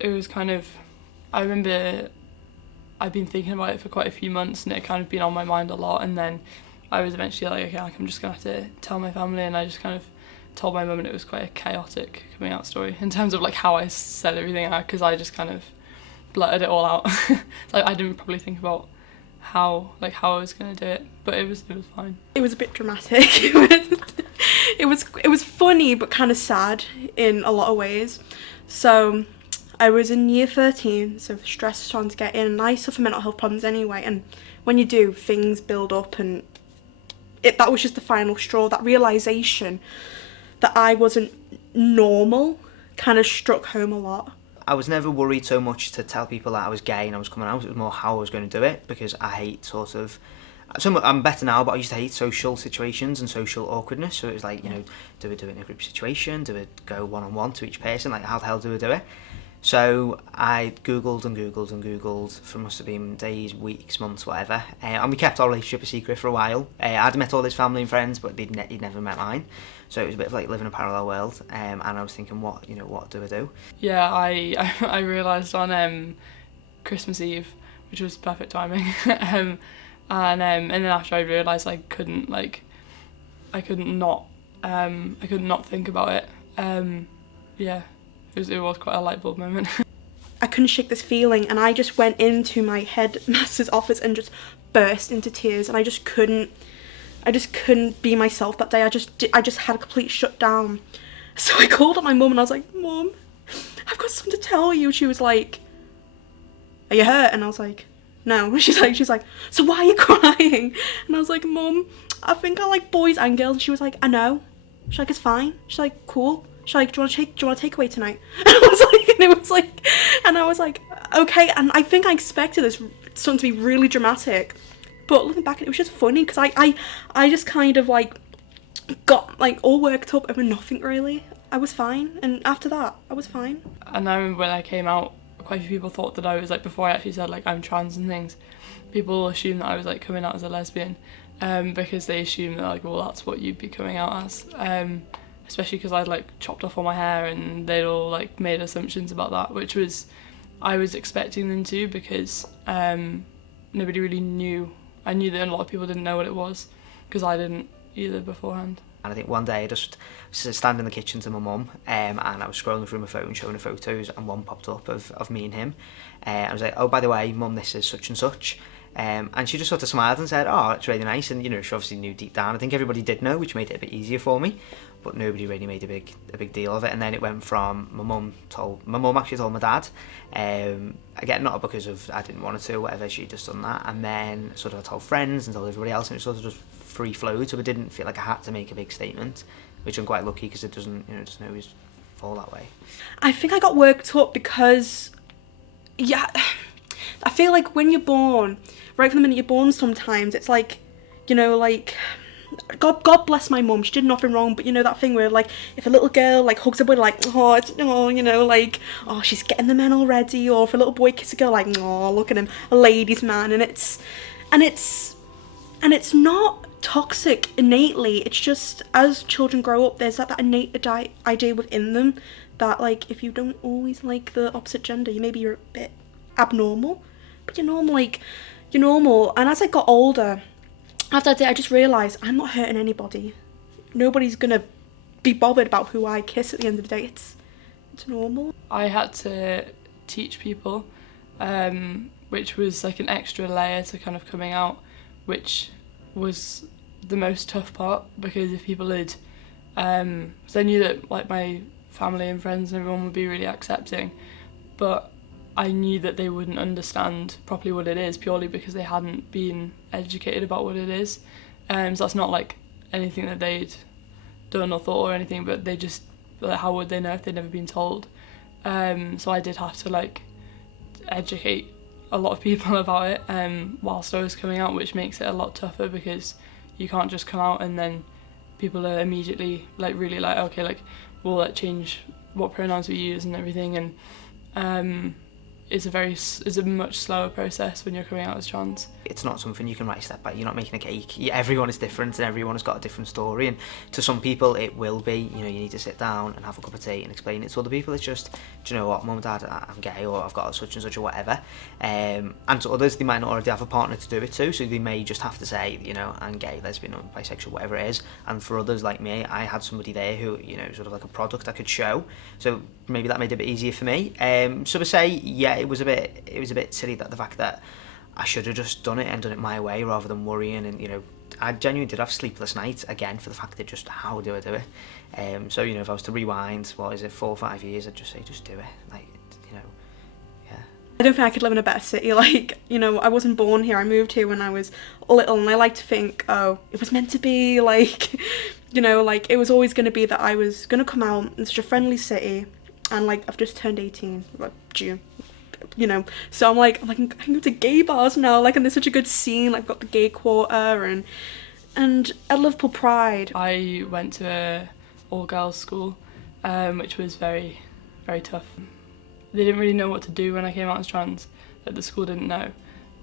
it was kind of, I remember I'd been thinking about it for quite a few months and it had kind of been on my mind a lot, and then I was eventually like, okay, like, I'm just gonna have to tell my family, and I just kind of told my mum, and it was quite a chaotic coming out story in terms of like how I said everything out, because I just kind of blurted it all out. So I didn't probably think about how I was gonna do it, but it was fine. It was a bit dramatic. It was funny but kind of sad in a lot of ways. So I was in year 13, so stress trying to get in, and I suffer mental health problems anyway, and when you do, things build up, and that was just the final straw. That realisation that I wasn't normal kind of struck home a lot. I was never worried so much to tell people that I was gay and I was coming out. It was more how I was going to do it, because I hate I'm better now, but I used to hate social situations and social awkwardness. So it was like, do we do it in a group situation? Do we go one-on-one to each person? Like, how the hell do we do it? So I Googled and Googled and Googled for must have been days, weeks, months, whatever. And we kept our relationship a secret for a while. I'd met all his family and friends, but he'd never met mine. So it was a bit of like living a parallel world. And I was thinking, what do I do? Yeah, I realised on Christmas Eve, which was perfect timing. And then after I realised I couldn't not think about it. Yeah. It was quite a light bulb moment. I couldn't shake this feeling, and I just went into my headmaster's office and just burst into tears, and I just couldn't be myself that day. I just had a complete shutdown. So I called up my mum and I was like, Mum, I've got something to tell you. She was like, are you hurt? And I was like, no. She's like, so why are you crying? And I was like, Mum, I think I like boys and girls. And she was like, I know. She's like, it's fine. She's like, cool. She's like, do you want a takeaway tonight? And I was like, okay. And I think I expected this something to be really dramatic, but looking back, it was just funny, because I just kind of like got like all worked up over nothing really. I was fine, and after that, I was fine. And I remember when I came out, quite a few people thought that I was like, before I actually said like I'm trans and things, people assumed that I was like coming out as a lesbian, because they assumed that like, well, that's what you'd be coming out as. Especially because I'd like chopped off all my hair, and they'd all like made assumptions about that, which was, I was expecting them to, because nobody really knew. I knew that a lot of people didn't know what it was, because I didn't either beforehand. And I think one day I just was standing in the kitchen to my mum, and I was scrolling through my phone showing her photos, and one popped up of me and him. I was like, oh, by the way, Mum, this is such and such. And she just sort of smiled and said, oh, it's really nice. And, she obviously knew deep down. I think everybody did know, which made it a bit easier for me. But nobody really made a big deal of it. And then it went from my mum actually told my dad. Again, not because of I didn't want her to or whatever, she'd just done that. And then sort of I told friends and told everybody else, and it sort of just free flowed. So I didn't feel like I had to make a big statement, which I'm quite lucky, because it doesn't always fall that way. I think I got worked up because, yeah, I feel like when you're born, right from the minute you're born, sometimes it's like, like, God bless my mum, she did nothing wrong, but that thing where like, if a little girl like hugs a boy, like, like, oh, she's getting the men already, or if a little boy kisses a girl, like, oh, look at him, a ladies' man, and it's not toxic innately. It's just, as children grow up, there's that innate idea within them that like, if you don't always like the opposite gender, maybe you're a bit abnormal, but you're normal. And as I got older, after that day, I just realised I'm not hurting anybody. Nobody's gonna be bothered about who I kiss at the end of the day. It's normal. I had to teach people, which was like an extra layer to kind of coming out, which was the most tough part, because if people had, so I knew that like my family and friends and everyone would be really accepting, but I knew that they wouldn't understand properly what it is, purely because they hadn't been educated about what it is. So that's not like anything that they'd done or thought or anything, but they just, like, how would they know if they'd never been told? So I did have to like educate a lot of people about it whilst I was coming out, which makes it a lot tougher, because you can't just come out and then people are immediately like really like, okay, like we'll like change what pronouns we use and everything, and it's a much slower process when you're coming out as trans. It's not something you can write step by. You're not making a cake. Everyone is different and everyone has got a different story, and to some people it will be, you need to sit down and have a cup of tea and explain it. To other people it's just, do you know what, mum and dad, I'm gay, or I've got such and such or whatever. And to others, they might not already have a partner to do it to, so they may just have to say, I'm gay, lesbian or bisexual, whatever it is. And for others like me, I had somebody there who, sort of like a product I could show, so maybe that made it a bit easier for me. So to say, yeah, it was a bit silly, that the fact that I should have just done it and done it my way rather than worrying. And I genuinely did have sleepless nights again for the fact that just, how do I do it? So if I was to rewind, 4 or 5 years, I'd just say, just do it. Yeah. I don't think I could live in a better city. I wasn't born here. I moved here when I was little, and I like to think, oh, it was meant to be. It was always going to be that I was going to come out in such a friendly city, and I've just turned 18, June. So I'm I can go to gay bars now, and there's such a good scene. I've got the gay quarter, and at Liverpool Pride. I went to a all-girls school, which was very, very tough. They didn't really know what to do when I came out as trans. The school didn't know,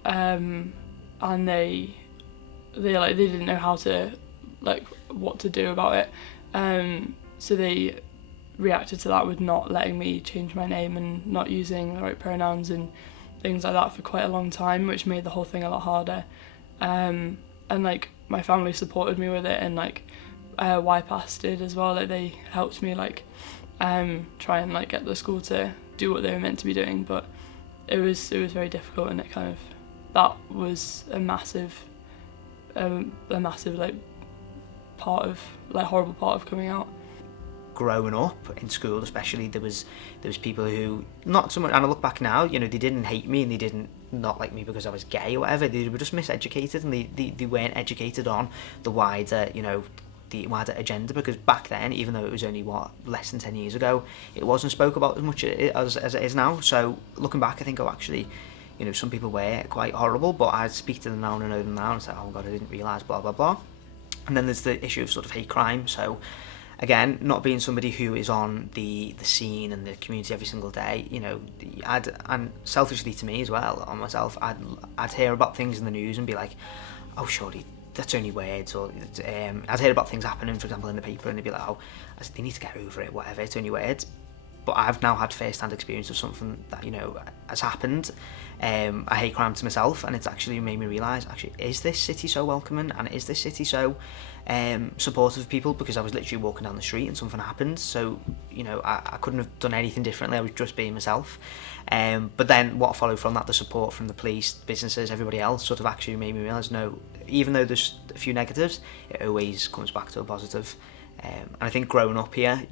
and they didn't know how to what to do about it. So they reacted to that with not letting me change my name and not using the right pronouns and things like that for quite a long time, which made the whole thing a lot harder. And my family supported me with it, and YPAS did as well. They helped me try and get the school to do what they were meant to be doing, but it was very difficult, and that was a massive horrible part of coming out. Growing up in school especially, there was people who, not so much, and I look back now, they didn't hate me and they didn't not like me because I was gay or whatever. They were just miseducated, and they weren't educated on the wider agenda, because back then, even though it was only less than 10 years ago, it wasn't spoke about as much as it is now. So looking back, I think, actually, some people were quite horrible, but I speak to them now and I know them now and say, oh god, I didn't realise, blah blah blah. And then there's the issue of sort of hate crime. So again, not being somebody who is on the scene and the community every single day, and selfishly to me as well, on myself, I'd hear about things in the news and be like, oh, surely that's only words. Or I'd hear about things happening, for example, in the paper, and they'd be like, oh, they need to get over it, whatever, it's only words. But I've now had first-hand experience of something that, has happened, a hate crime to myself, and it's actually made me realise, is this city so welcoming, and is this city so supportive of people? Because I was literally walking down the street and something happened, so I couldn't have done anything differently. I was just being myself. But then what followed from that, the support from the police, businesses, everybody else, sort of actually made me realise, no, even though there's a few negatives, it always comes back to a positive. And I think growing up here,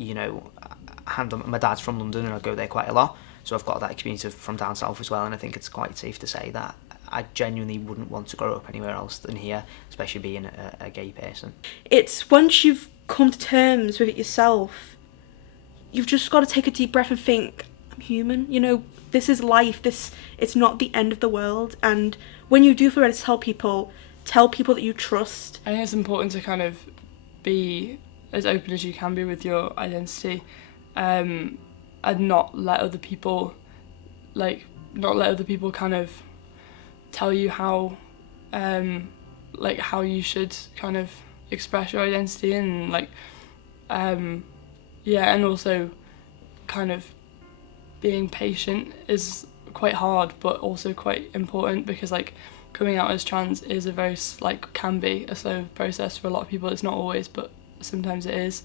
my dad's from London and I go there quite a lot, so I've got that experience from down south as well, and I think it's quite safe to say that I genuinely wouldn't want to grow up anywhere else than here, especially being a gay person. It's once you've come to terms with it yourself, you've just got to take a deep breath and think, I'm human, this is life, it's not the end of the world. And when you do feel ready to tell people that you trust. I think it's important to kind of be as open as you can be with your identity, and not let other people kind of tell you how you should kind of express your identity, and and also kind of being patient is quite hard but also quite important, because coming out as trans is a very can be a slow process for a lot of people. It's not always, but sometimes it is,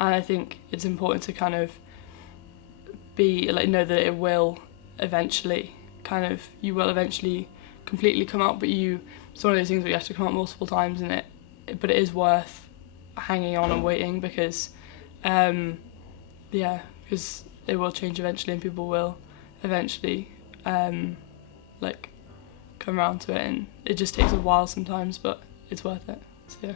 and I think it's important to kind of be know that it will eventually you will eventually completely come out, but it's one of those things where you have to come out multiple times, but it is worth hanging on and waiting, because because it will change eventually and people will eventually come around to it, and it just takes a while sometimes, but it's worth it. So yeah.